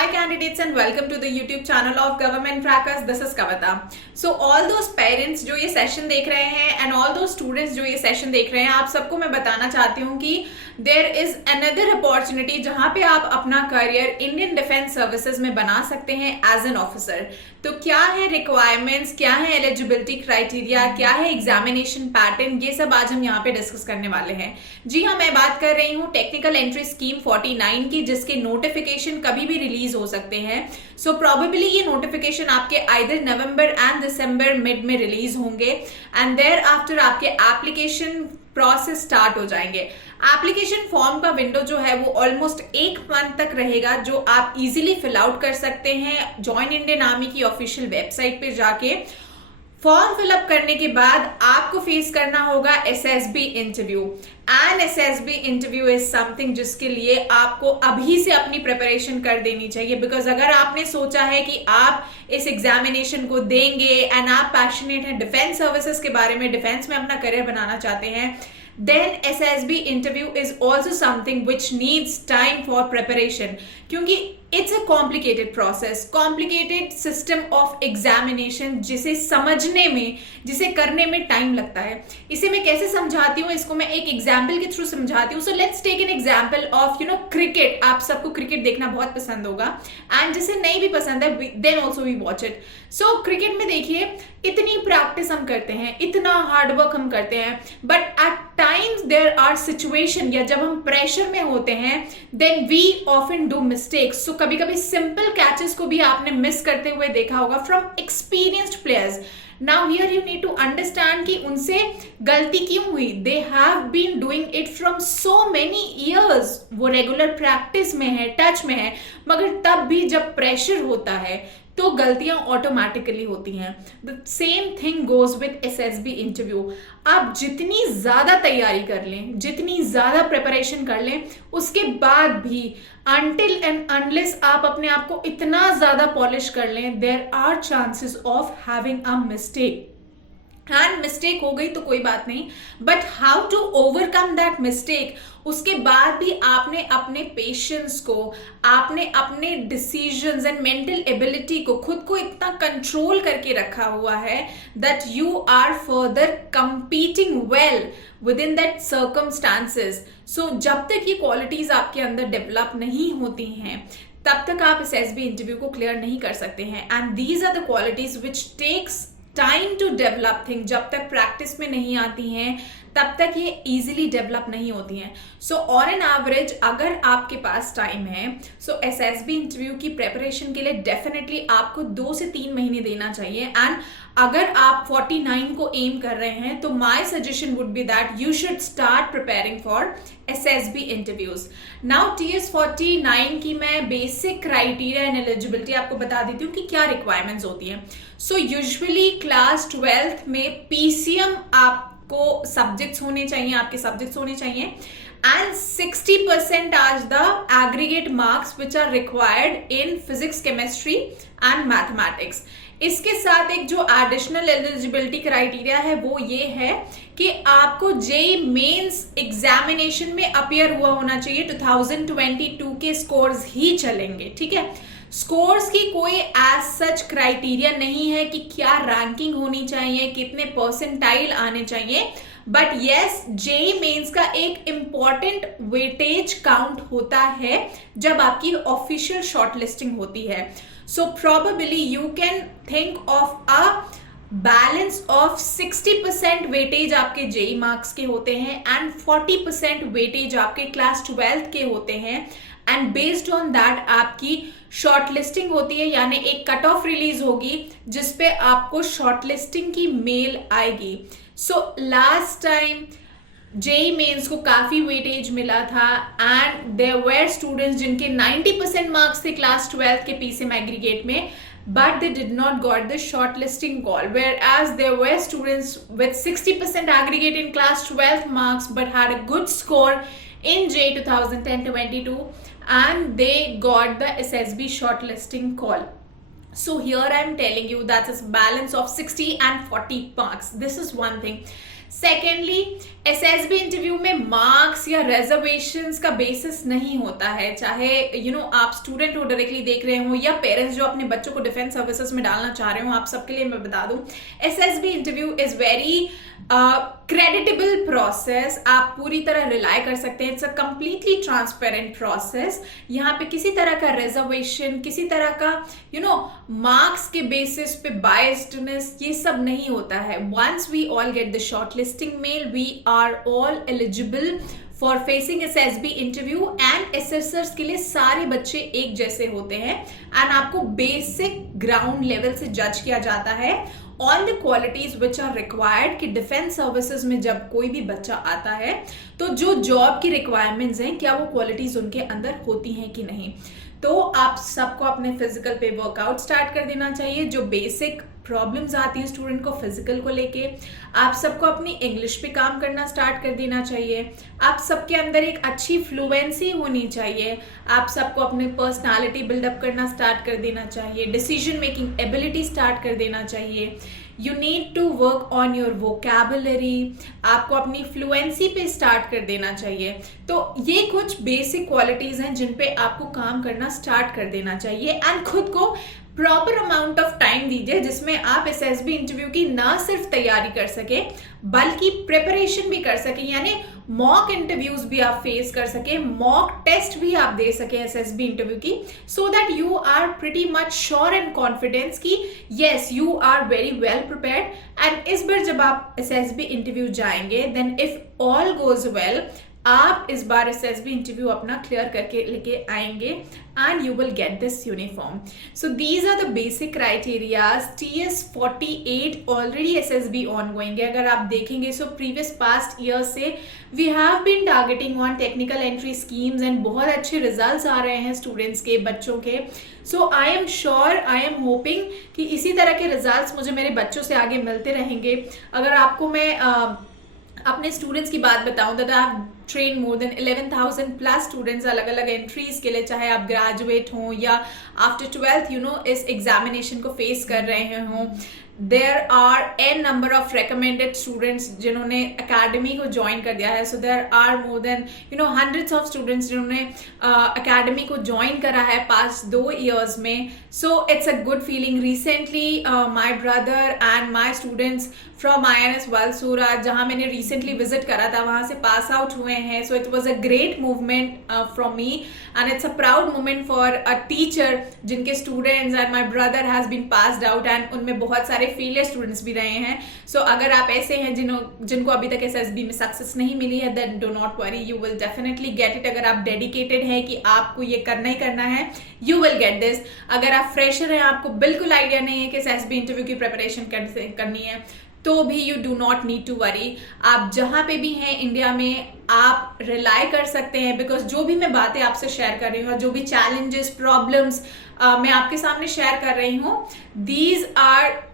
Hi candidates and welcome to the YouTube channel of Government Crackers. This is Kavita. So all those parents जो ये session देख रहे हैं and all those students जो ये session देख रहे हैं, आप सबको मैं बताना चाहती हूँ कि there is another opportunity जहाँ पे आप अपना करियर इंडियन डिफेंस सर्विसेज में बना सकते हैं एज एन ऑफिसर. तो क्या है रिक्वायरमेंट्स, क्या है एलिजिबिलिटी क्राइटेरिया, क्या है एग्जामिनेशन पैटर्न, ये सब आज हम यहाँ पे डिस्कस करने वाले हैं. जी हाँ, मैं बात कर रही हूँ टेक्निकल एंट्री स्कीम 49 की, जिसके नोटिफिकेशन कभी भी रिलीज हो सकते हैं. सो प्रोबेबली ये नोटिफिकेशन आपके either November and December mid में रिलीज होंगे एंड देयर आफ्टर आपके एप्लीकेशन प्रोसेस स्टार्ट हो जाएंगे. एप्लीकेशन फॉर्म का विंडो जो है वो ऑलमोस्ट एक मंथ तक रहेगा, जो आप इजीली फिल आउट कर सकते हैं जॉइन इंडियन आर्मी की ऑफिशियल वेबसाइट पे जाके. फॉर्म फिलअप करने के बाद आपको फेस करना होगा SSB interview. And SSB interview is something जिसके लिए आपको अभी से अपनी प्रिपरेशन कर देनी चाहिए. बिकॉज अगर आपने सोचा है कि आप इस एग्जामिनेशन को देंगे एंड आप पैशनेट हैं डिफेंस सर्विसेज के बारे में, डिफेंस में अपना करियर बनाना चाहते हैं, then SSB interview is also something which needs time for preparation. क्योंकि it's a complicated process, complicated system of examination, जिसे समझने में, जिसे करने में टाइम लगता है. इसे मैं कैसे समझाती हूँ, इसको मैं एक एग्जाम्पल के थ्रू समझाती हूँ. So let's take an example of cricket. आप सबको क्रिकेट देखना बहुत पसंद होगा एंड जिसे नहीं भी पसंद है then also we watch it. So cricket में देखिए, इतनी प्रैक्टिस हम करते हैं, इतना हार्डवर्क हम करते हैं, but at times there are situation, या जब हम प्रेशर में होते हैं then we often do mistakes. So कभी कभी सिंपल कैचेस को भी आपने मिस करते हुए देखा होगा from experienced players. Now here you need to understand कि उनसे गलती क्यों हुई. They have been doing it from so many years, वो रेगुलर प्रैक्टिस में है, टच में है, मगर तब भी जब प्रेशर होता है तो गलतियां ऑटोमेटिकली होती हैं. The same thing goes with SSB interview. आप जितनी ज्यादा तैयारी कर लें, जितनी ज्यादा प्रिपरेशन कर लें, उसके बाद भी अनटिल एंड अनलेस आप अपने आप को इतना ज्यादा पॉलिश कर लें, there are chances of having a mistake. And mistake हो गई तो कोई बात नहीं, but how to overcome that mistake, उसके बाद भी आपने अपने पेशेंस को, आपने अपने डिसीजंस एंड मेंटल एबिलिटी को, खुद को इतना कंट्रोल करके रखा हुआ है that you are further competing well within that circumstances. So जब तक ये क्वालिटीज आपके अंदर डेवलप नहीं होती हैं तब तक आप इस एसबी इंटरव्यू को क्लियर नहीं कर सकते हैं. And these are the qualities which takes time to develop thing. जब तक प्रैक्टिस में नहीं आती हैं तब तक ये इजीली डेवलप नहीं होती हैं. सो ऑन एन एवरेज अगर आपके पास टाइम है, सो एसएसबी इंटरव्यू की प्रेपरेशन के लिए डेफिनेटली आपको 2 से 3 महीने देना चाहिए. एंड अगर आप 49 को एम कर रहे हैं तो my suggestion would be that you should start preparing for SSB interviews. Now TS 49 की मैं बेसिक क्राइटेरिया एंड एलिजिबिलिटी आपको बता देती हूँ कि क्या रिक्वायरमेंट्स होती हैं. सो यूजुअली क्लास 12th में पीसीएम आपको सब्जेक्ट्स होने चाहिए, आपके सब्जेक्ट्स होने चाहिए, एंड 60% आज the aggregate marks which are required in physics, chemistry and mathematics. इसके साथ एक जो एडिशनल एलिजिबिलिटी क्राइटेरिया है वो ये है कि आपको जेईई मेंस एग्जामिनेशन में अपीयर हुआ होना चाहिए. 2022 के स्कोर्स ही चलेंगे, ठीक है. स्कोर्स की कोई एज सच क्राइटेरिया नहीं है कि क्या रैंकिंग होनी चाहिए, कितने परसेंटाइल आने चाहिए, बट यस जेईई मेंस का एक इंपॉर्टेंट वेटेज काउंट होता है जब आपकी ऑफिशियल शॉर्टलिस्टिंग होती है. So probably you can think of a balance of 60% weightage आपके जेईई मार्क्स के होते हैं एंड 40% वेटेज आपके क्लास 12th के होते हैं. एंड बेस्ड ऑन दैट आपकी शॉर्टलिस्टिंग होती है, यानी एक कट ऑफ रिलीज होगी जिसपे आपको शॉर्टलिस्टिंग की मेल आएगी. So last time JEE mains को काफी वेटेज मिला था एंड देयर वर स्टूडेंट्स जिनके 90% मार्क्स थे क्लास 12th के पीसीएम एग्रीगेट में, but they did not got the shortlisting call, whereas there were students with 60% aggregate in class 12th marks but had a good score in JEE 2010-22 and they got the SSB shortlisting call. So here I am telling you that is balance of 60 and 40 marks. This is one thing. Secondly, SSB interview में marks या reservations का basis नहीं होता है, चाहे आप student हो directly देख रहे हो या पेरेंट्स जो अपने बच्चों को डिफेंस सर्विसेज में डालना चाह रहे हो, आप सबके लिए मैं बता दूं, SSB interview is very creditable process. आप पूरी तरह रिलाई कर सकते हैं, it's a completely transparent process. यहाँ पे किसी तरह का रिजर्वेशन, किसी तरह का मार्क्स के बेसिस पे बायस्डनेस, ये सब नहीं होता है। Once we all get the shortlisting mail, we are all eligible for facing SSB interview. And assessors के लिए सारे बच्चे एक जैसे होते हैं एंड आपको बेसिक ग्राउंड लेवल से जज किया जाता है on the qualities which are required. कि डिफेंस सर्विसेज में जब कोई भी बच्चा आता है तो जो जॉब की रिक्वायरमेंट्स हैं, क्या वो क्वालिटीज उनके अंदर होती हैं कि नहीं। तो आप सबको अपने फिजिकल पे वर्कआउट स्टार्ट कर देना चाहिए। जो बेसिक प्रॉब्लम्स आती हैं स्टूडेंट को फिजिकल को लेके, आप सबको अपनी इंग्लिश पे काम करना स्टार्ट कर देना चाहिए। आप सबके अंदर एक अच्छी फ्लुएंसी होनी चाहिए। आप सबको अपनी पर्सनालिटी बिल्डअप करना स्टार्ट कर देना चाहिए। डिसीजन मेकिंग एबिलिटी स्टार्ट कर देना चाहिए। You need to work on your vocabulary. आपको अपनी फ्लुएंसी पे स्टार्ट कर देना चाहिए। तो ये कुछ बेसिक क्वालिटीज हैं जिन पे आपको काम करना स्टार्ट कर देना चाहिए। एंड खुद को प्रॉपर अमाउंट ऑफ टाइम दीजिए जिसमें आप एसएसबी इंटरव्यू की ना सिर्फ तैयारी कर सके बल्कि प्रिपरेशन भी कर सके, यानी मॉक इंटरव्यूज भी आप फेस कर सके, मॉक टेस्ट भी आप दे सके एसएसबी इंटरव्यू की, so that you are pretty much sure and confidence की yes you are very well prepared. And इस बार जब आप एसएसबी इंटरव्यू जाएंगे, then if all goes well, आप इस बार एसएसबी इंटरव्यू अपना क्लियर करके लेके आएंगे and you will get this uniform. So these are the basic criterias. TS48 already SSB ongoing है। अगर आप देखेंगे सो प्रीवियस पास्ट ईयर से we have been targeting on technical entry schemes and बहुत अच्छे रिजल्ट्स आ रहे हैं स्टूडेंट्स के, बच्चों के। So I am sure, I am hoping कि इसी तरह के रिजल्ट्स मुझे मेरे बच्चों से आगे मिलते रहेंगे। अगर आपको मैं अपने स्टूडेंट्स की बात बताऊं, that I have train more than 11,000 plus students अलग अलग एंट्रीज के लिए, चाहे आप ग्रेजुएट हों या आफ्टर 12th इस एग्जामिनेशन को फेस कर रहे हों। There are an number of recommended students जिन्होंने अकेडमी को ज्वाइन कर दिया है। So there are more than hundreds of students जिन्होंने अकेडमी को ज्वाइन करा है पास्ट 2 ईयर्स में। So it's a good feeling. Recently my brother and my students from INS Valsura, जहाँ मैंने रिसेंटली विजिट करा था, वहाँ से पास आउट हुए हैं। So it was a great movement from me and it's a proud moment for a teacher जिनके students and my brother has been passed out एंड उनमें बहुत सारे फेलियर स्टूडेंट्स भी रहे हैं। सो अगर आप ऐसे हैं जिनको अभी तक SSB में सक्सेस नहीं मिली है, then do not worry, you will definitely get it. अगर आप डेडिकेटेड है कि आपको ये करना ही करना है, यू विल गेट दिस। अगर आप फ्रेशर हैं, आपको बिल्कुल आइडिया नहीं है कि SSB इंटरव्यू की प्रिपरेशन कैसे करनी है, तो भी you do not need to worry. आप जहां पे भी हैं इंडिया में, आप रिलाई कर सकते हैं, बिकॉज जो भी मैं बातें आपसे शेयर कर रही हूँ, जो भी चैलेंजेस प्रॉब्लम्स मैं आपके सामने शेयर कर रही हूँ, these are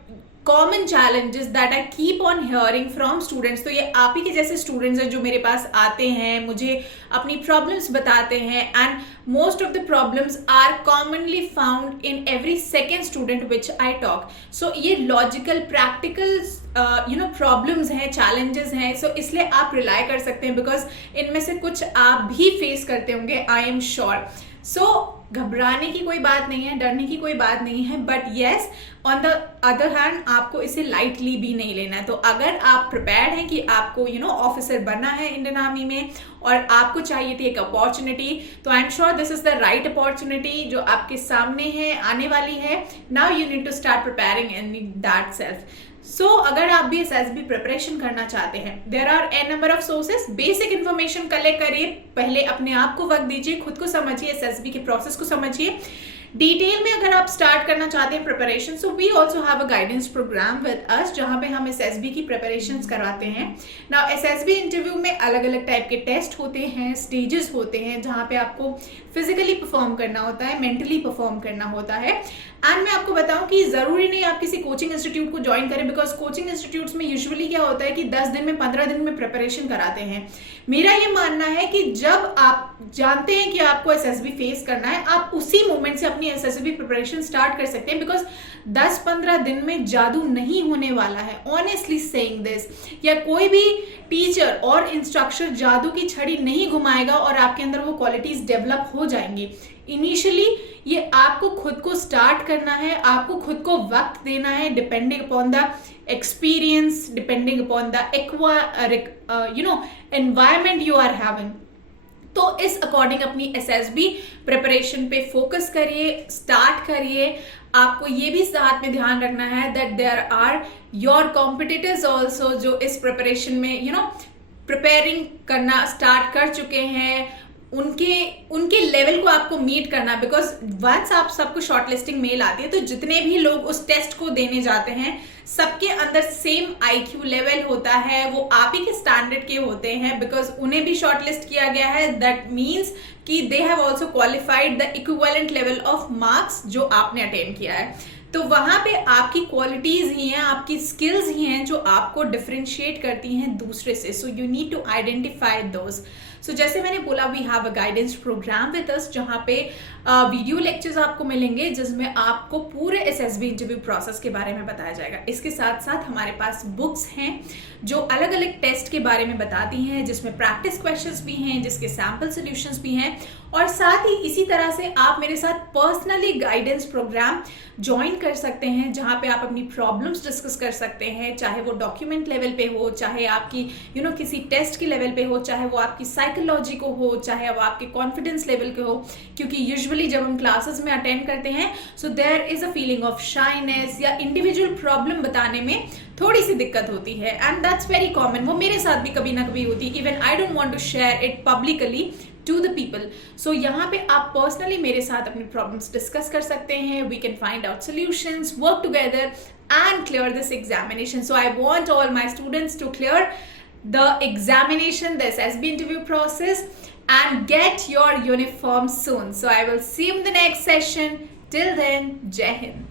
common challenges that I keep on hearing from students. तो ये आप ही के जैसे स्टूडेंट्स हैं जो मेरे पास आते हैं, मुझे अपनी प्रॉब्लम्स बताते हैं, and most of the problems are commonly found in every second student which I talk. So ये लॉजिकल प्रैक्टिकल प्रॉब्लम्स हैं, चैलेंजेस हैं। सो इसलिए आप रिलाई कर सकते हैं, बिकॉज इनमें से कुछ आप भी फेस करते होंगे, आई एम श्योर। सो घबराने की कोई बात नहीं है, डरने की कोई बात नहीं है, but yes on the other hand आपको इसे लाइटली भी नहीं लेना है। तो अगर आप प्रिपेयर्ड हैं कि आपको ऑफिसर बनना है इंडियन आर्मी में और आपको चाहिए थी एक अपॉर्चुनिटी, तो I am sure this is the right opportunity जो आपके सामने है, आने वाली है। Now you need to start preparing in that self. So अगर आप भी SSB प्रिपरेशन करना चाहते हैं, there are an number of sources. Basic information collect करिए, पहले अपने आप को वक्त दीजिए, खुद को समझिए, SSB के प्रोसेस को समझिए। डिटेल में अगर आप स्टार्ट करना चाहते हैं preparation, so we also have a guidance programme with us, जहां पे हम SSB की प्रिपरेशन कराते हैं। नाउ SSB इंटरव्यू में अलग अलग टाइप के टेस्ट होते हैं, स्टेजेस होते हैं, जहां पे आपको फिजिकली परफॉर्म करना होता है, मेंटली परफॉर्म करना होता है। एंड मैं आपको बताऊं कि जरूरी नहीं आप किसी कोचिंग इंस्टीट्यूट को ज्वाइन करें, बिकॉज कोचिंग इंस्टीट्यूट्स में यूजुअली क्या होता है कि 10 दिन में 15 दिन में प्रिपरेशन कराते हैं। मेरा ये मानना है कि जब आप जानते हैं कि आपको SSB फेस करना है, आप उसी मोमेंट से अपनी अपनी एसएसबी प्रिपरेशन स्टार्ट कर सकते हैं, बिकॉज 10-15 दिन में जादू नहीं होने वाला है, ऑनेस्टली सेइंग दिस। या कोई भी टीचर और इंस्ट्रक्टर जादू की छड़ी नहीं घुमाएगा और आपके अंदर वो क्वालिटीज डेवलप हो जाएंगी। इनिशियली ये आपको खुद को स्टार्ट करना है, आपको खुद को वक्त देना है, depending upon the experience, depending upon the environment you are having. तो इस अकॉर्डिंग अपनी एसएसबी प्रिपरेशन पे फोकस करिए, स्टार्ट करिए। आपको ये भी साथ में ध्यान रखना है that there are your competitors also जो इस प्रिपरेशन में प्रिपेयरिंग करना स्टार्ट कर चुके हैं। उनके लेवल को आपको मीट करना, बिकॉज वंस आप सबको शॉर्टलिस्टिंग मेल आती है तो जितने भी लोग उस टेस्ट को देने जाते हैं सबके अंदर सेम आईक्यू लेवल होता है, वो आप ही के स्टैंडर्ड के होते हैं, बिकॉज उन्हें भी शॉर्टलिस्ट किया गया है। दैट मीन्स कि they have also qualified the equivalent level of marks जो आपने अटेन किया है। तो वहां पे आपकी क्वालिटीज ही हैं, आपकी स्किल्स ही हैं जो आपको डिफरेंशिएट करती हैं दूसरे से। So you need to identify those. So जैसे मैंने बोला, we have a guidance programme with us, जहां पे वीडियो लेक्चर्स आपको मिलेंगे जिसमें आपको पूरे एसएसबी इंटरव्यू प्रोसेस के बारे में बताया जाएगा। इसके साथ साथ हमारे पास बुक्स हैं जो अलग अलग टेस्ट के बारे में बताती हैं, जिसमें प्रैक्टिस क्वेश्चंस भी हैं, जिसके सैम्पल सॉल्यूशंस भी हैं। और साथ ही इसी तरह से आप मेरे साथ पर्सनली गाइडेंस प्रोग्राम ज्वाइन कर सकते हैं, जहां पे आप अपनी प्रॉब्लम्स डिस्कस कर सकते हैं, चाहे वो डॉक्यूमेंट लेवल पे हो, चाहे आपकी किसी टेस्ट के लेवल पे हो, चाहे वो आपकी साइकोलॉजी को हो, चाहे वो आपके कॉन्फिडेंस लेवल के हो। क्योंकि यूजुअली जब हम क्लासेस में अटेंड करते हैं so there is a feeling of shyness या इंडिविजुअल प्रॉब्लम बताने में थोड़ी सी दिक्कत होती है, एंड दैट्स वेरी कॉमन। वो मेरे साथ भी कभी ना कभी होती, even I don't want to share it publicly to the people. So यहाँ पे आप पर्सनली मेरे साथ अपनी प्रॉब्लम्स डिस्कस कर सकते हैं। We can find out solutions, work together and clear this examination. So I want all my students to clear the examination, the SSB interview process, and get your uniform soon. So I will see you in the next session. Till then, Jai Hind.